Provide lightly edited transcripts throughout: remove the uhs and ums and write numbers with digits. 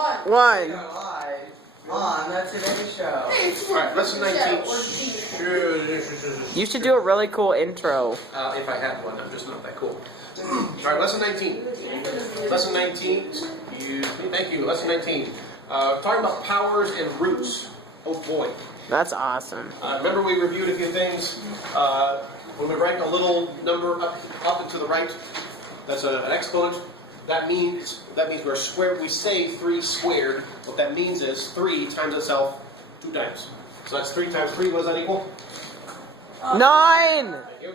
1. On the Today Show. Alright, lesson 19. You should do a really cool intro. If I had one, I'm just not that cool. Alright, lesson 19. Lesson 19. Thank you. Lesson 19. Talking about powers and roots. Oh boy. That's awesome. Remember we reviewed a few things. When we write a little number up and to the right, that's an exponent. That means we're square. We say 3 squared. What that means is 3 times itself 2 times. So that's 3 times 3. What does that equal? 9. Thank you.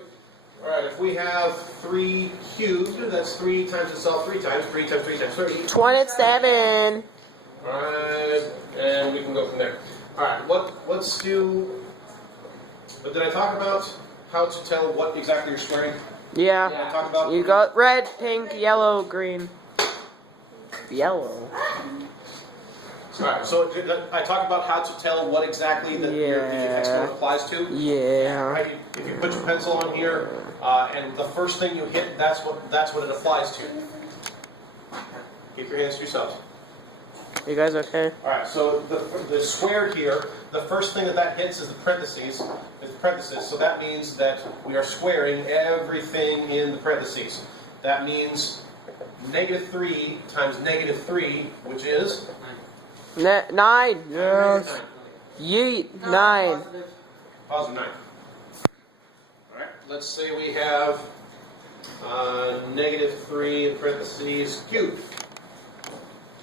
All right. If we have 3 cubed, that's 3 times itself 3 times. 3 times 3 times 30. 27. All right, and we can go from there. All right. Let's do. What did I talk about? How to tell what exactly you're squaring? Yeah. Did I talk about? You got red, pink, yellow, green. Yellow. Alright, so I talked about how to tell what exactly the exponent applies to. Yeah. Right? If you put your pencil on here, and the first thing you hit, that's what it applies to. Keep your hands to yourselves. You guys okay? Alright, so the squared here, the first thing that hits is the parentheses. So that means that we are squaring everything in the parentheses. That means -3 times -3, which is 9. Yes. Yeet. 9. Positive 9. Alright, let's say we have -3 in parentheses cubed.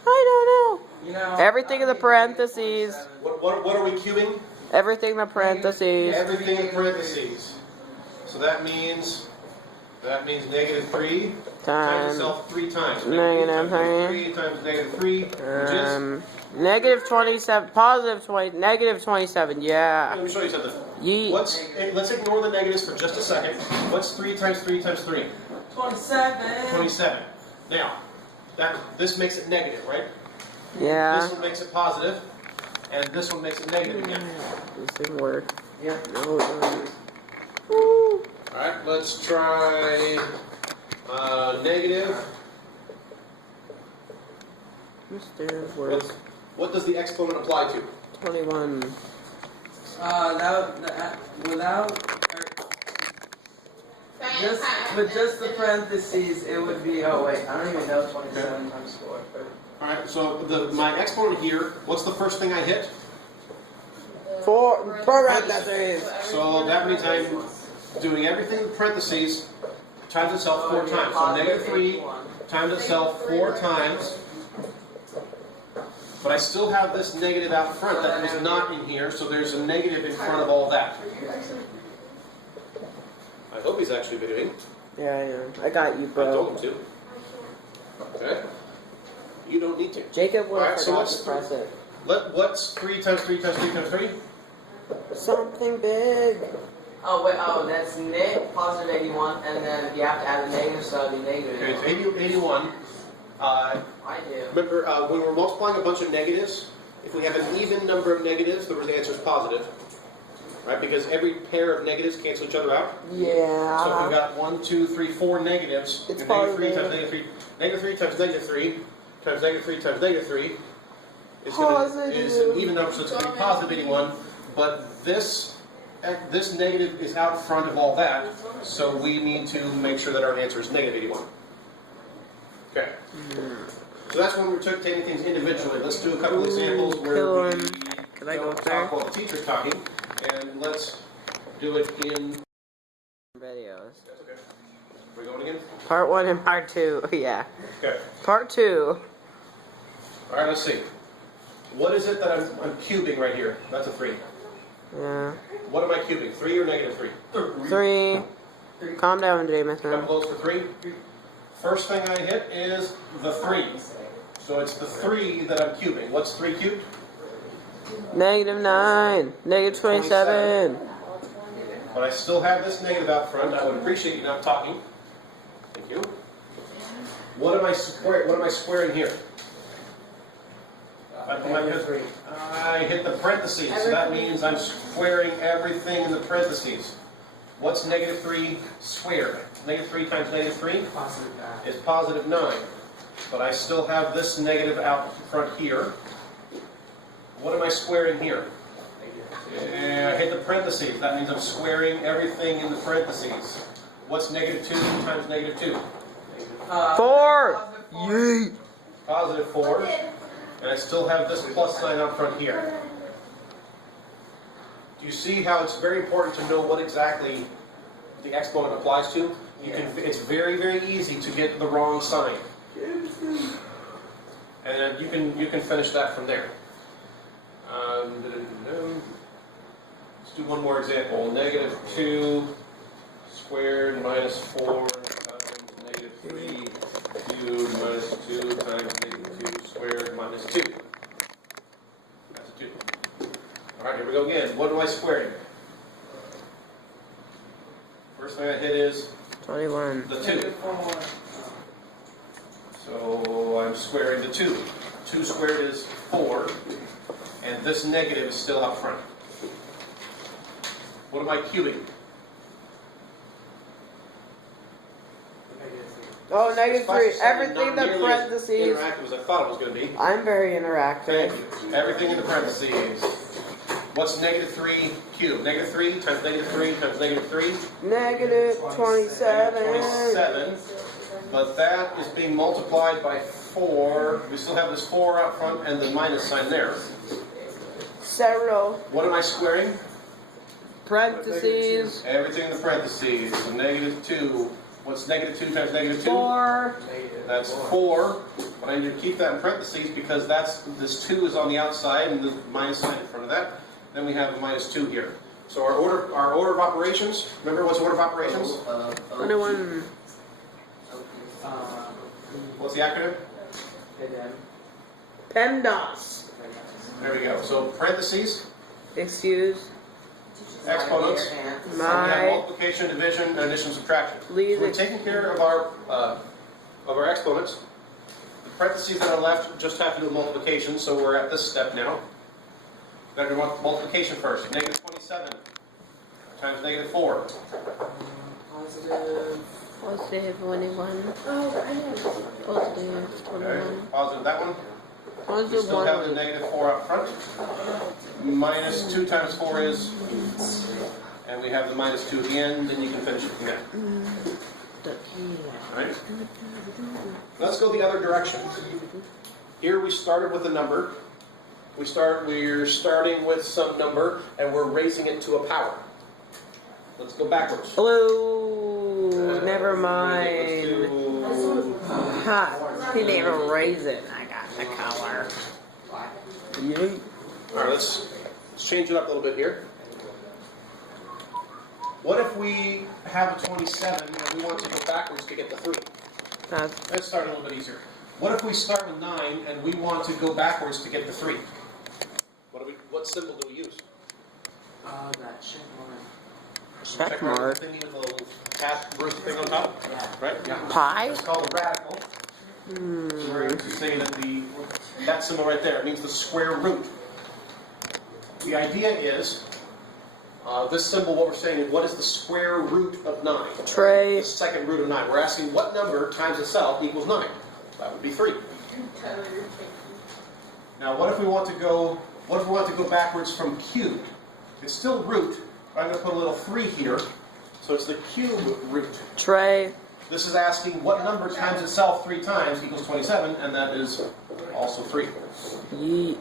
I don't know. You know, Everything in the parentheses. What are we cubing? Everything in the parentheses. Everything in parentheses. So that means -3 times itself 3 times. Negative 3 times -3, which is. Negative 27. Positive 20. Negative 27. Yeah. Let me show you something. Yeet. Let's ignore the negatives for just a second. What's 3 times 3 times 3? 27. 27. Now, this makes it negative, right? Yeah. This one makes it positive, and this one makes it negative again. This didn't work. Yeah. No, it didn't. Alright, let's try negative. Mr. Word. What does the exponent apply to? 21. With just the parentheses, it would be. Oh wait, I don't even know 27 times 4. Alright, so my exponent here, what's the first thing I hit? 4 parentheses. So that means I'm doing everything in parentheses times itself 4 times. So -3 times itself 4 times. But I still have this negative out front that was not in here, so there's a negative in front of all that. I hope he's actually videoing. Yeah. I got you, I bro. told him to. Okay. You don't need to. Jacob would have Alright, so forgot to press it. What's 3 times 3 times 3 times 3? Something big. Oh wait, that's positive 81, and then you have to add a negative, so it'd be negative. Okay, it's 81. I do. Remember, when we're multiplying a bunch of negatives, if we have an even number of negatives, the answer is positive. Right? Because every pair of negatives cancel each other out. Yeah. So if we've got 1, 2, 3, 4 negatives, It's -3 positive. times -3, -3 times -3, times -3 times -3 is an even number, so it's going to be positive 81. But this negative is out front of all that, so we need to make sure that our answer is -81. Okay. So that's when we're taking things individually. Let's do a couple examples where we Can I go don't up there? talk while the teacher's talking, and let's do it in. Videos. That's okay. We're going again. Part 1 and part 2. Yeah. Okay. Part 2. All right. Let's see. What is it that I'm cubing right here? That's a 3. Yeah. What am I cubing? 3 or -3? 3. Calm down, Jameson. Come close for 3. First thing I hit is the 3. So it's the 3 that I'm cubing. What's 3 cubed? -9. -27. But I still have this negative out front. I would appreciate you not talking. Thank you. What am I squaring here? I hit the parentheses, so that means I'm squaring everything in the parentheses. What's -3 squared? -3 times -3 is +9. but I still have this negative out front here. What am I squaring here? I hit the parentheses. That means I'm squaring everything in the parentheses. What's negative 2 times negative 2? 4. +4. Yay. Positive 4. And I still have this plus sign out front here. Do you see how it's very important to know what exactly the exponent applies to? It's very, very easy to get the wrong sign. And then you can finish that from there. Let's do one more example. Negative 2 squared minus 4 times negative 3 cubed minus 2 times negative 2 squared minus 2. That's a 2. All right, here we go again. What am I squaring? First thing I hit is 21. the 2. So I'm squaring the 2. 2 squared is 4. And this negative is still up front. What am I cubing? Oh, negative 3. It's Everything in not the nearly as parentheses. interactive as I thought it was going to be. I'm very interactive. Thank you. Everything in the parentheses. What's negative 3 cubed? Negative 3 times negative 3 times negative 3? Negative 27. 27. But that is being multiplied by 4. We still have this 4 out front and the minus sign there. Several What am I squaring? parentheses. Everything in the parentheses. So negative 2. What's negative 2 times negative 2? 4. That's 4. But I need to keep that in parentheses because this 2 is on the outside and the minus sign in front of that. Then we have a minus 2 here. So our order of operations, remember what's order of operations? 21. What's the acronym? PEMDAS. There we go. So parentheses, Excuse exponents, and we have my multiplication, division, addition, subtraction. So Please we've taken care of our exponents. The parentheses that are left just have to do with multiplication, so we're at this step now. We're going to do multiplication first. Negative 27 times negative 4. positive 21. Positive Okay. 21. Positive that one. We Positive still have the 1. negative 4 up front. Minus 2 times 4 is, and we have the minus 2 at the end, then you can finish it from there. Alright? Let's go the other direction. Here we started with a number. We're starting with some number, and we're raising it to a power. Let's go backwards. Blue. Never Let's mind. do- Ha. He didn't even raise it. I got the color. Yay. All right, let's change it up a little bit here. What if we have a 27 and we want to go backwards to get the 3? Let's start a little bit easier. What if we start with 9 and we want to go backwards to get the 3? What symbol do we use? That check mark. Check mark. Thing with the little hat root thing on top? Yeah. Right? Yeah. Pi? It's called a radical. We're going to say that that symbol right there, it means the square root. The idea is, this symbol, what we're saying is, what is the square root of 9? Tray. The second root of 9. We're asking what number times itself equals 9? That would be 3. Now, what if we want to go backwards from cubed? It's still root, but I'm going to put a little 3 here, so it's the cube root. Tray. This is asking what number times itself 3 times equals 27, and that is also 3. Yeet.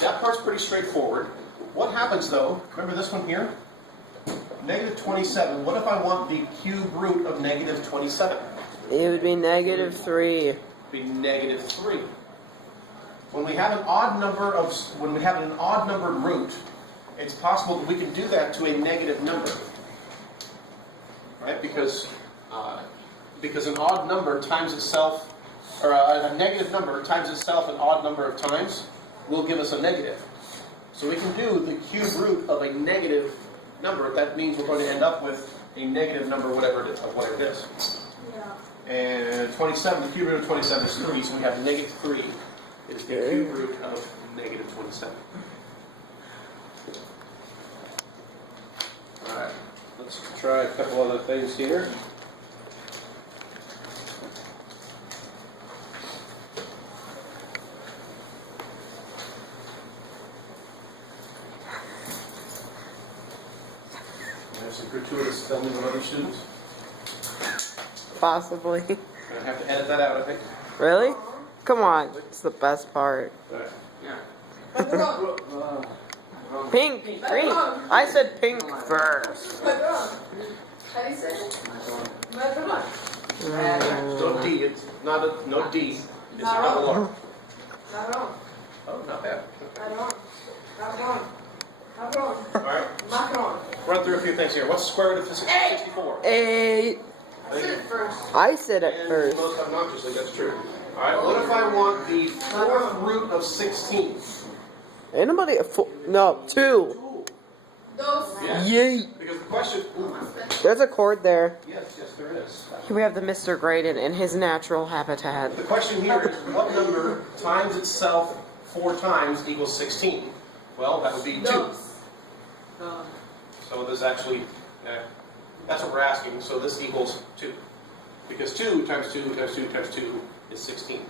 That part's pretty straightforward. What happens though, remember this one here? Negative 27. What if I want the cube root of negative 27? It would be negative 3. It would be negative 3. When we have an odd numbered root, it's possible that we can do that to a negative number. Right? Because an odd number times itself, or a negative number times itself an odd number of times will give us a negative. So we can do the cube root of a negative number. That means we're going to end up with a negative number, whatever it is. Yeah. And 27, the cube root of 27 is 3, so we have negative 3 is the cube root of negative 27. Alright, let's try a couple other things here. gratuitous filming of other students. Possibly. I have to edit that out, I think. Really? Come on. It's the best part. Right. Yeah. Pink. Green. I said pink first. How do you say it? No D. It's not a no D. It's a double R. Not wrong. Oh, not bad. Not wrong. Not wrong. Not wrong. All right. Not wrong. Run through a few things here. What's the square root of 64? 8. I said it first. I said it And first. most obnoxiously, that's true. All right. What if I want the fourth root of 16? Anybody? No, 2. Dos. Yeah. Yay. Because the question. There's a chord there. Yes, there is. Here we have the Mr. Graydon in his natural habitat. The question here is what number times itself 4 times equals 16? Well, that would be 2. Dos. So this actually, that's what we're asking. So this equals 2. Because 2 times 2 times 2 times 2 is 16.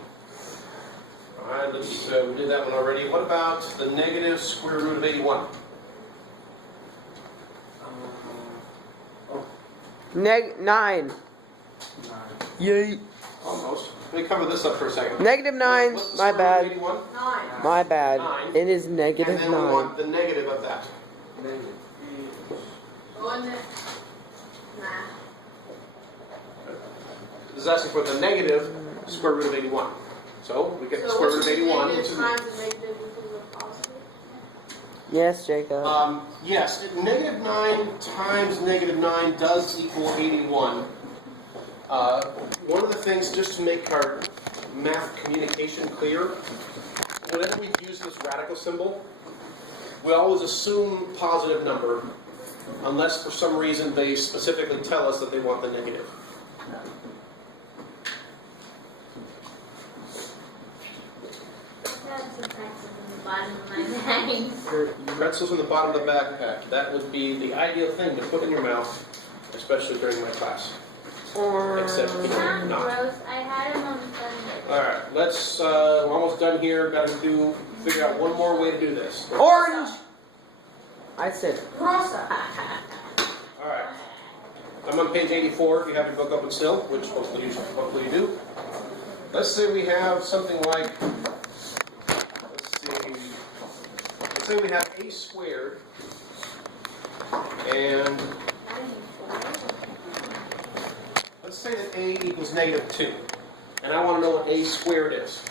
All right, let's, we did that one already. What about the negative square root of 81? -9. Yay. Almost. Let me cover this up for a second. -9. What's the My square root of bad. 81? 9. My bad. 9. It is And then we -9. want the negative of that. One. Nah. This is asking for the negative square root of 81. So we get the square root of 81, which is times the negative equals a positive? Yes, Jacob. yes, negative 9 times negative 9 does equal 81. One of the things, just to make our math communication clear, whenever we use this radical symbol, we always assume positive number, unless for some reason they specifically tell us that they want the negative. Pretzels in the bottom of the backpack. That would be the ideal thing to put in your mouth, especially during my class. Except not. Gross. I had them on Sunday. Alright, let's, we're almost done here. Got to figure out one more way to do this. Orange. I said. Rosa. Alright. I'm on page 84 if you have your book open still, which hopefully you do. Let's say we have something like, let's say we have a squared, and let's say that a equals -2, and I want to know what a squared is.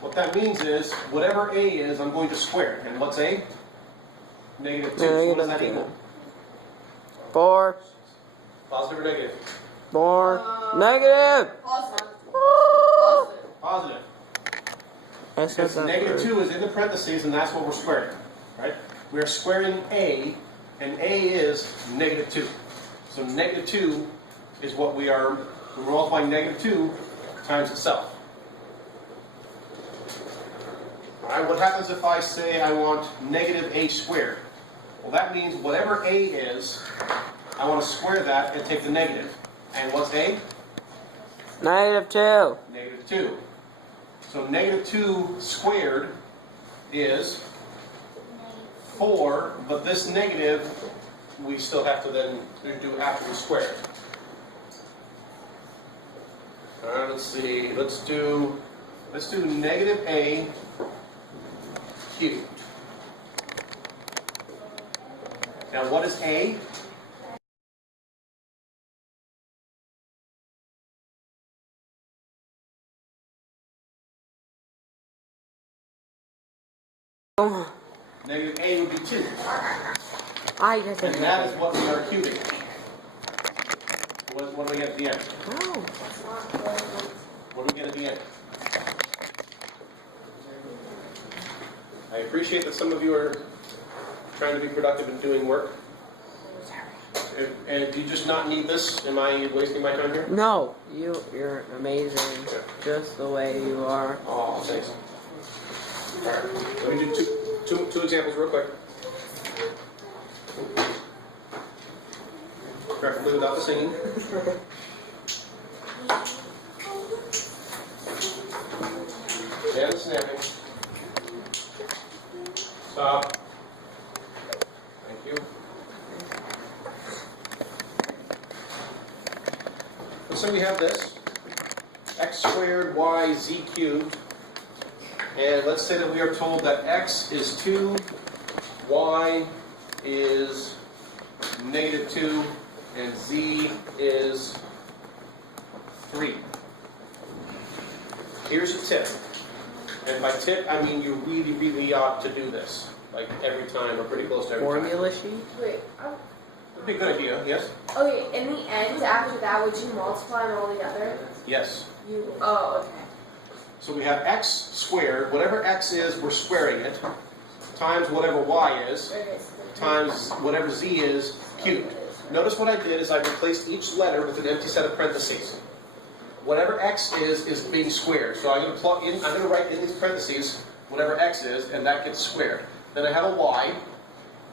What that means is, whatever a is, I'm going to square it. And what's a? -2. So what does that equal? 4. Positive or negative? 4. Negative. Positive. Positive. I said Because that negative first. 2 is in the parentheses, and that's what we're squaring. Right? We are squaring a, and a is -2. So -2 is what we're multiplying -2 times itself. Alright, what happens if I say I want -a squared? Well, that means whatever a is, I want to square that and take the negative. And what's a? -2. -2. So -2 squared is 4, but this negative we still have to then do after we square it. Alright, let's see. Let's do -a cubed. Now what is a? Negative a would be 2. I just And said that is what we are cubing. What do we get at the end? Oh. What do we get at the end? I appreciate that some of you are trying to be productive and doing work. And do you just not need this? Am I wasting my time here? No, you're amazing, just the way you are. Oh, thanks. All right, let me do two examples real quick. Preferably without the singing. And the snapping. Stop. Thank you. say we have this, x squared y z cubed, and let's say that we are told that x is 2, y is negative 2, and z is 3. Here's a tip. And by tip, I mean you really, really ought to do this. Like every time, or pretty close to every Formula time. sheet? Wait. Would be a good idea, yes? Okay, in the end, after that, would you multiply them all together? Yes. Oh, okay. So we have x squared, whatever x is, we're squaring it, times whatever y is, Okay, so times whatever z is, cubed. Notice what I did is I replaced each letter with an empty set of parentheses. Whatever x is being squared. So I'm going to plug in, I'm going to write in these parentheses whatever x is, and that gets squared. Then I have a y,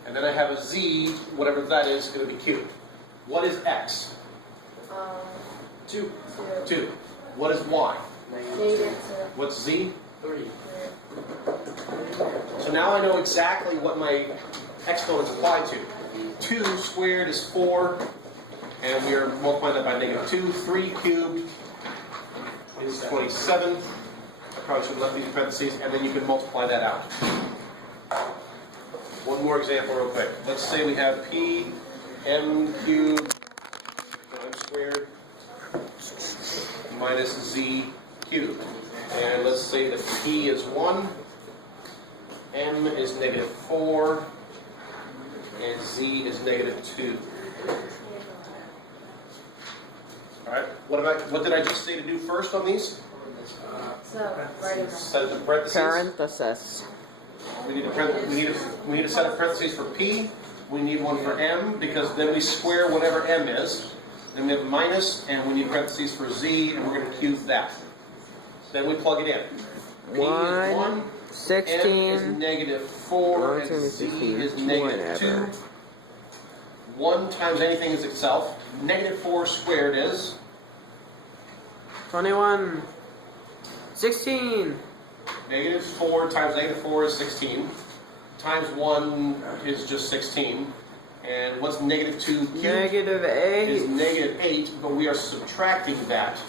and then I have a z, whatever that is going to be cubed. What is x? 2. 2. What is y? negative What's z? 3. So now I know exactly what my exponents apply to. 2 squared is 4, and we are multiplying that by negative 2. 3 cubed is 27. I probably should have left these parentheses, and then you can multiply that out. One more example real quick. Let's say we have p m cubed m squared minus z cubed. And let's say that p is 1, m is negative 4, and z is negative 2. Alright, what did I just say to do first on these? So, right Set the parentheses. Parenthesis. We need a set of parentheses for p. We need one for m, because then we square whatever m is. Then we have minus, and we need parentheses for z, and we're going to cube that. Then we plug it in. P is 1, 16. m is negative 4, and z is negative 2. 1 times anything is itself. Negative 4 squared is 21. 16. negative 4 times negative 4 is 16. Times 1 is just 16. And what's negative 2 cubed? Negative Is 8. negative 8, but we are subtracting that.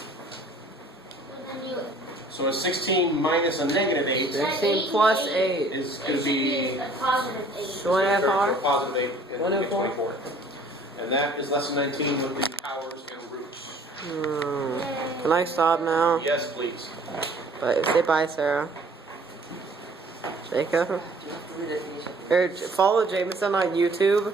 So a 16 minus a negative 8 16 plus 8. is going to be a positive 8. So what have a R? positive 8 and we get 104. 24. And that is lesson 19 with the powers and roots. Can I stop now? Yes, please. But say bye, Sarah. Jacob. Or follow Jameson on YouTube.